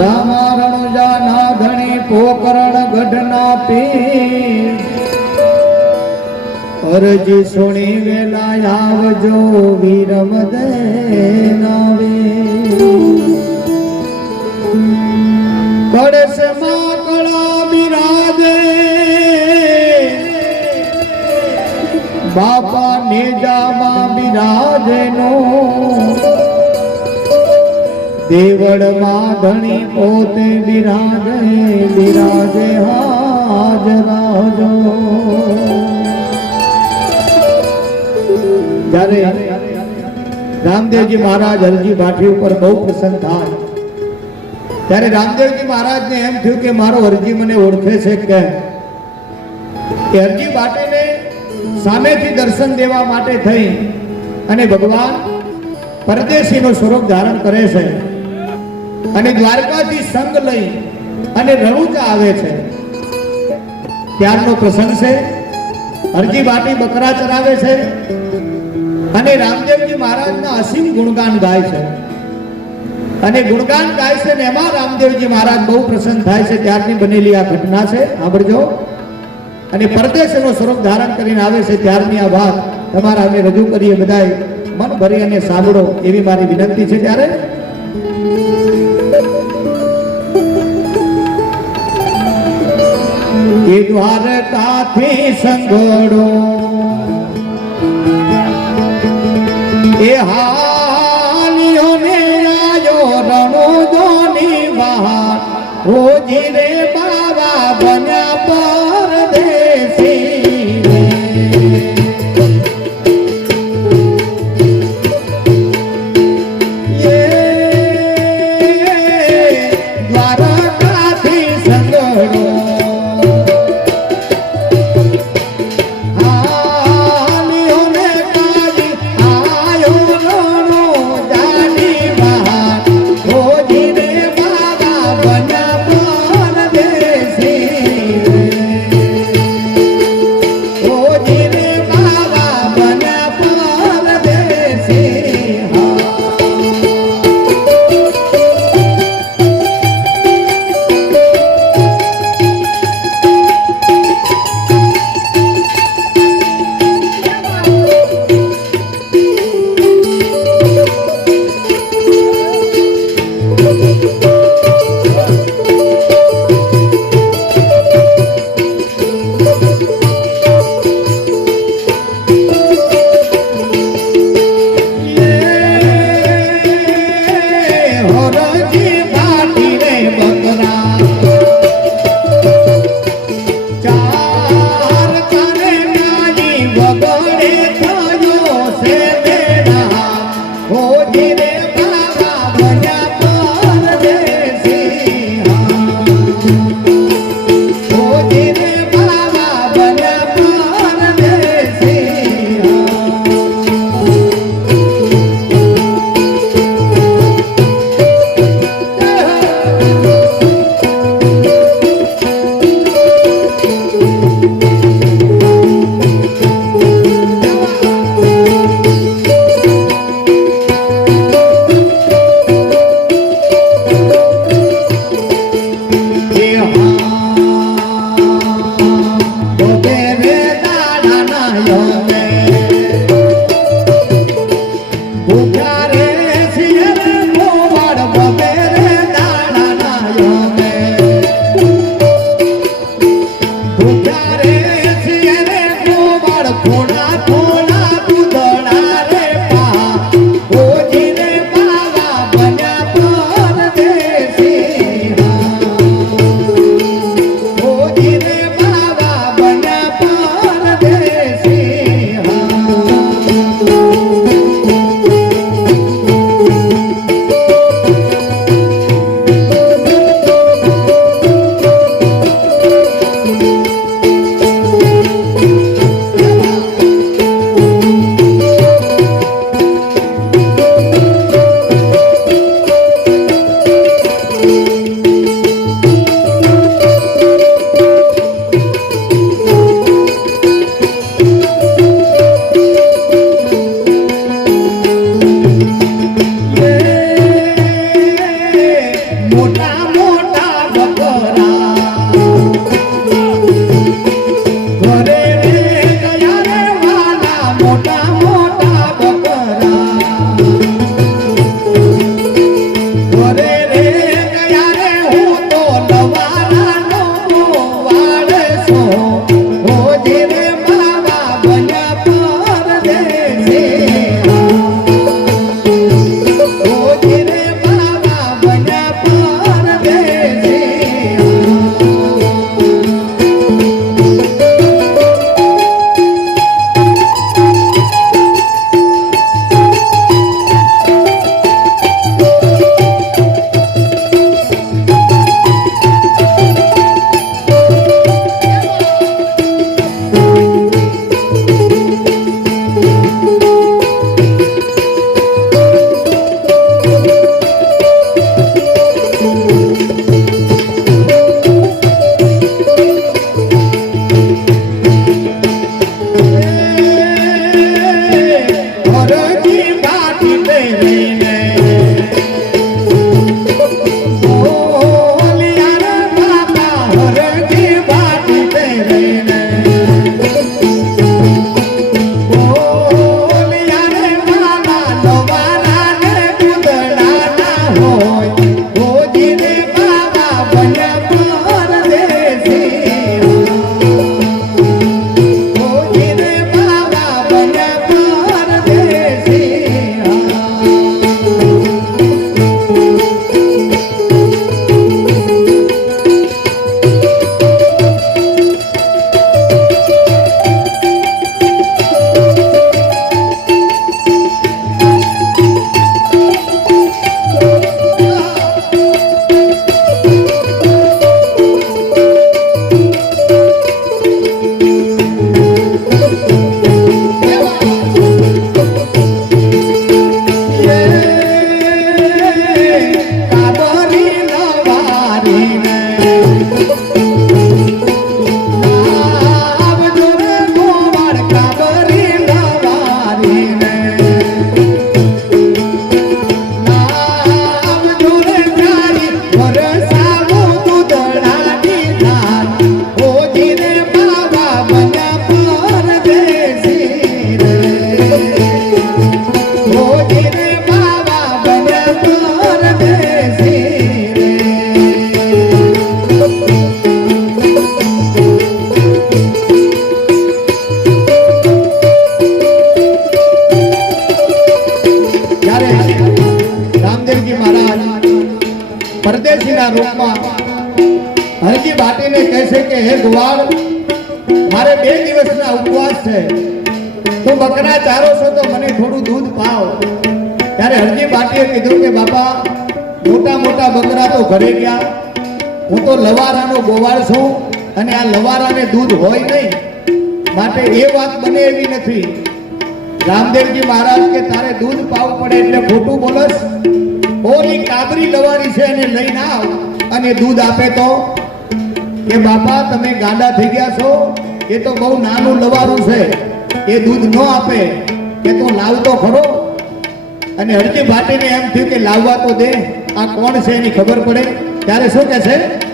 રામારણ જાના ધણી પોકરણ ગઢના પે અરજી સુણી વેલા આવજો વીરમ દેનાવે કળશમાં કળા બિરાજે. બાપા નેજામાં બિરાજે નો દેવળમાં ધણી પોતે બિરાજે બિરાજે હાજરાજો જ્યારે રામદેવજી મહારાજ હરજી ભાઠી ઉપર બહુ પ્રસન્ન થાય. ત્યારે રામદેવજી મહારાજને એમ થયું કે મારો હરજી મને ઓળખે છે કે હરજી ભાટીને સામેથી દર્શન દેવા માટે થઈ અને ભગવાન પરદેશીનું સ્વરૂપ ધારણ કરે છે. અને દ્વારકાથી સંગ લઈ અને રણુજા આવે છે. ત્યારનો પ્રસંગ છે. હરજી બાટી બકરા ચરાવે છે. અને રામદેવજી મહારાજના અસીમ ગુણગાન ગાય છે. અને ગુણગાન ગાય છે ને એમાં રામદેવજી મહારાજ બહુ પ્રસન્ન થાય છે. ત્યારની બનેલી આ ઘટના છે. સાંભળજો. અને પરદેશનો સ્વરૂપ ધારણ કરીને આવે છે. ત્યારની આ વાત તમારા અમે રજૂ કરીએ બધાય. મન ભરી અને સાંભળો એવી મારી વિનંતી છે ત્યારે. એ દ્વારકાથી સંગોડો. એ હાલિયોને આયો રણો દોની બહાર. રોજી કીધું કે બાપા, મોટા મોટા બકરા તો ઘરે ગયા. હું તો લવારાનો ગોવાળ છું અને આ લવારાને દૂધ હોય નહીં. માટે એ વાત બને એવી નથી. રામદેવજી મહારાજ કે તારે દૂધ પાવું પડે એટલે ખોટું બોલસ. ઓલી કાબરી લવારી છે એને લઈને આવ અને દૂધ આપે તો. કે બાપા, તમે ગાંડા થઈ ગયા છો. એ તો બહુ નાનું લવારું છે. એ દૂધ ન આપે. એ તો લાવતો ખરો. અને હરજી ભાટીને એમ થયું કે લાવવા તો દે. આ કોણ છે એની ખબર પડે? ત્યારે શું કે છે?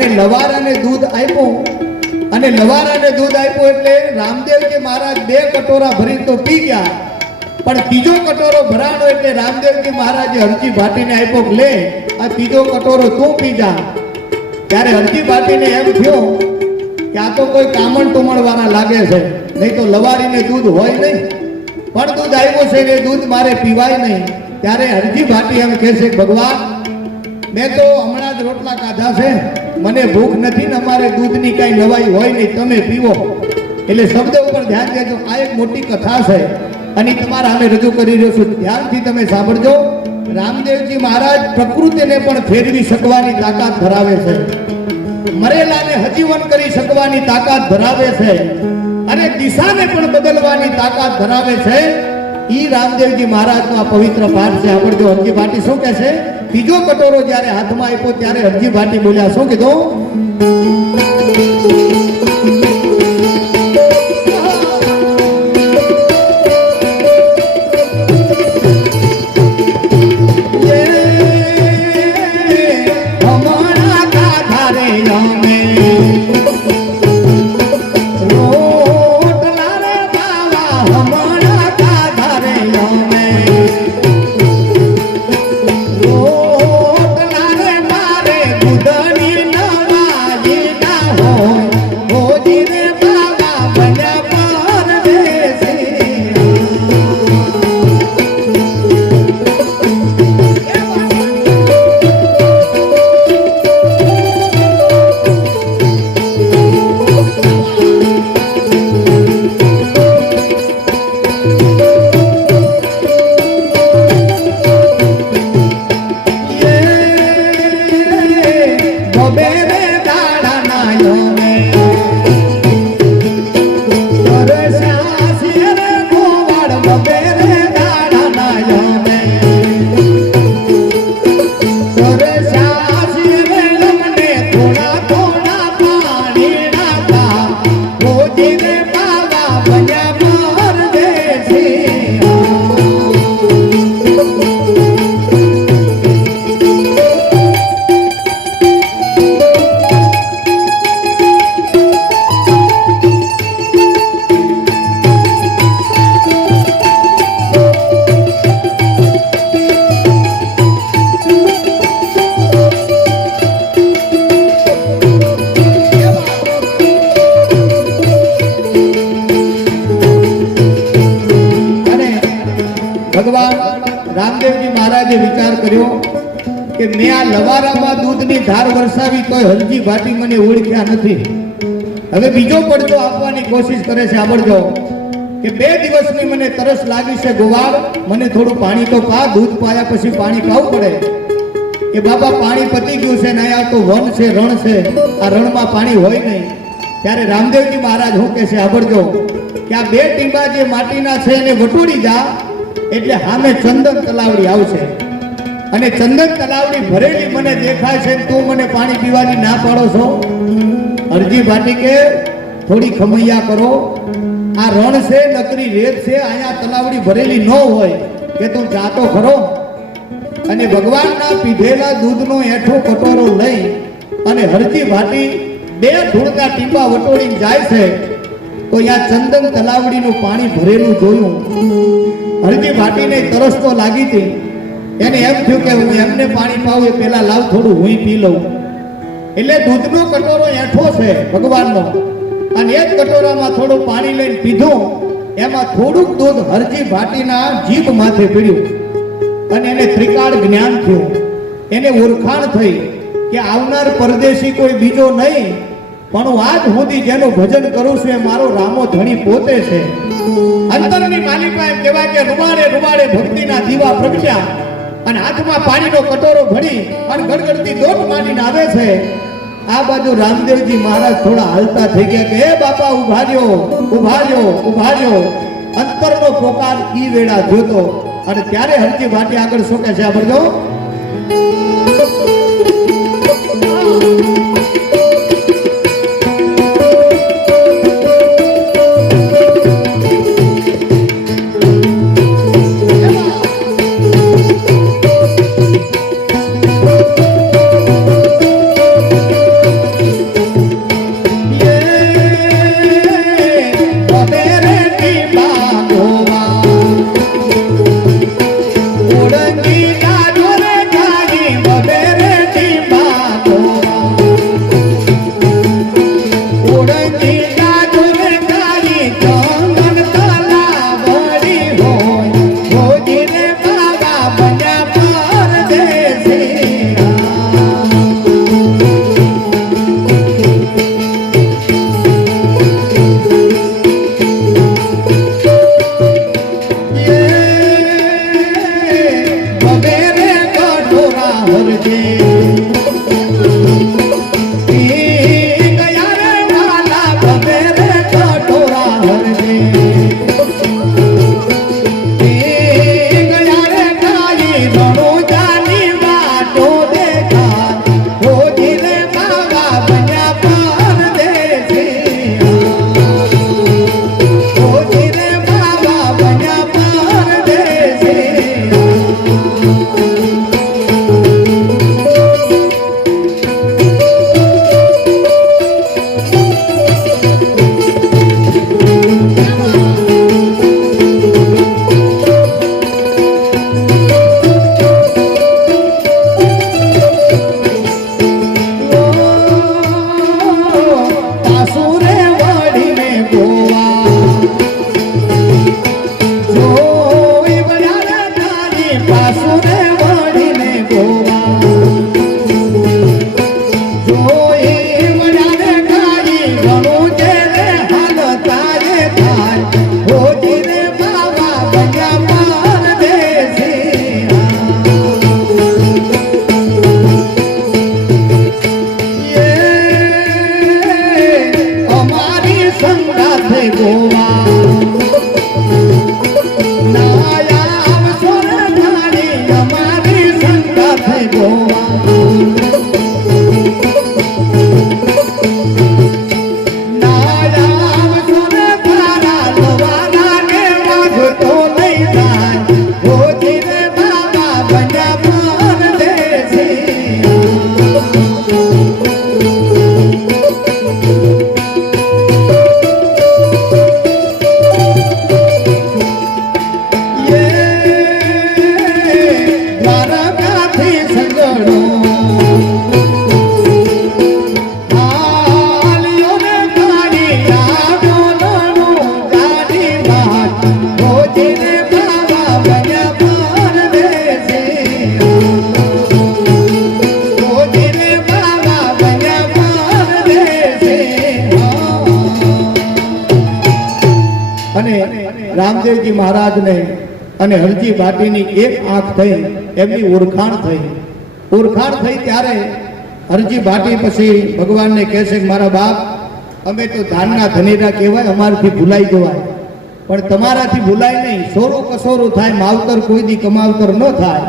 અને લવારાને દૂધ આપ્યું. અને લવારાને દૂધ આપ્યું એટલે રામદેવ કે મહારાજ બે કટોરા ભરી તો પી ગયા. પણ ત્રીજો કટોરો ભરાણો એટલે રામદેવજી મહારાજે હરજી ભાટીને આપ્યો લે, આ ત્રીજો કટોરો તું પી જા. ત્યારે હરજી ભાટીને એમ થયો કે આ તો કોઈ કામણ ટુમણ વાળા લાગે છે. નહીં તો લવારીને દૂધ હોય નહીં. પણ દૂધ આવ્યું છે એ દૂધ મારે પીવાય નહીં. ત્યારે હરજી ભાટી એમ કહે છે, ભગવાન મેં તો હમણાં જ રોટલા ખાધા છે. મને ભૂખ નથી ને અમારે દૂધની કાંઈ નવાઈ હોય નહીં. તમે પીવો. એટલે શબ્દ ઉપર ધ્યાન દેજો. આ એક મોટી કથા છે. અને તમારા અમે રજૂ કરી રહ્યો છું. ધ્યાનથી તમે સાંભળજો. રામદેવજી મહારાજ પ્રકૃતિને પણ ફેરવી શકવાની તાકાત ધરાવે છે. મરેલાને હજીવન કરી શકવાની તાકાત ધરાવે છે. અને દિશાને પણ બદલવાની તાકાત ધરાવે છે. ઈ રામદેવજી મહારાજનો આ પવિત્ર પાઠ છે. આપણે જો હરજી ભાટી શું કહે છે? ત્રીજો કટોરો જ્યારે હાથમાં આપ્યો ત્યારે હરજી ભાટી બોલ્યા શું કીધું? તોય હલજી ભાટી મને ઓળખ્યા નથી. હવે બીજો પડતો આપવાની કોશિશ કરે છે આવડજો કે બે દિવસની મને તરસ લાગી છે ગોવાળ મને થોડું પાણી તો પા દૂધ પાયા પછી પાણી પાવું પડે. કે બાબા પાણી પતી ગયું છે, ને આ તો વન છે, રણ છે. આ રણમાં પાણી હોય નહીં. ત્યારે રામદેવજી મહારાજ હું કે છે આવડજો કે આ બે ટીંબા જે માટીના છે એને વટોડી જા, એટલે સામે ચંદન તલાવડી આવશે. અને ચંદન તલાવડી ભરેલી મને દેખાય છે તું મને પાણી પીવાની ના પાડો છો? અરજી ભાટી કે થોડી ખમૈયા કરો. આ રણ છે, નકરી રેત છે, અહીંયા તલાવડી ભરેલી ન હોય કે તું જાતો ખરો. અને ભગવાનના પીધેલા દૂધનો એઠો કટોરો લઈ અને હરજી ભાટી બે ધૂળના ટીપા વટોળીને જાય છે, તો અહીંયા ચંદન તલાવડીનું પાણી ભરેલું જોયું. હરજી ભાટીને તરસ તો લાગી હતી. એને એમ થયું કે હું એમને પાણી પાવું એ પેલા લાવ, થોડું હું પી લઉં. એટલે દૂધનો કટોરો એઠો છે ભગવાનનો. અને એ જ કટોરામાં થોડું પાણી લઈને પીધું, એમાં થોડુંક દૂધ હરજી ભાટીના જીભ માથે પીડ્યું. અને એને ત્રિકાળ જ્ઞાન થયું. એને ઓળખાણ થઈ કે આવનાર પરદેશી કોઈ બીજો નહીં, પણ હું આજ સુધી જેનું ભજન કરું છું એ મારો રામો ધણી પોતે છે. અંતરની માલિકા એમ કહેવાય કે રૂવાડે રૂવાડે ભક્તિના દીવા પ્રગટ્યા. અને હાથમાં પાણીનો કટોરો ભરી અને ગડગડતી દોટ માંડીને આવે છે. આ બાજુ રામદેવજી મહારાજ થોડા હાલતા થઈ ગયા કે હે બાપા ઊભા રહ્યો ઊભા રહ્યો ઊભા રહ્યો અંતરનો પોકાર ઈ વેળા જોતો અને ત્યારે હરજી વાટી આગળ શું કહે છે આ બધો રામદેવજી મહારાજને અને હરજી ભાટીની એક આંખ થઈ, એમની ઓળખાણ થઈ. ઓળખાણ થઈ ત્યારે હરજી ભાટી પછી ભગવાનને કહેશે કે મારા બાપ, અમે તો ધાનના ધનેરા કહેવાય, અમારાથી ભૂલાઈ જવાય. પણ તમારાથી ભૂલાય નહીં. સોરો કસોરો થાય, માવતર કોઈ દી કમાવતર ન થાય.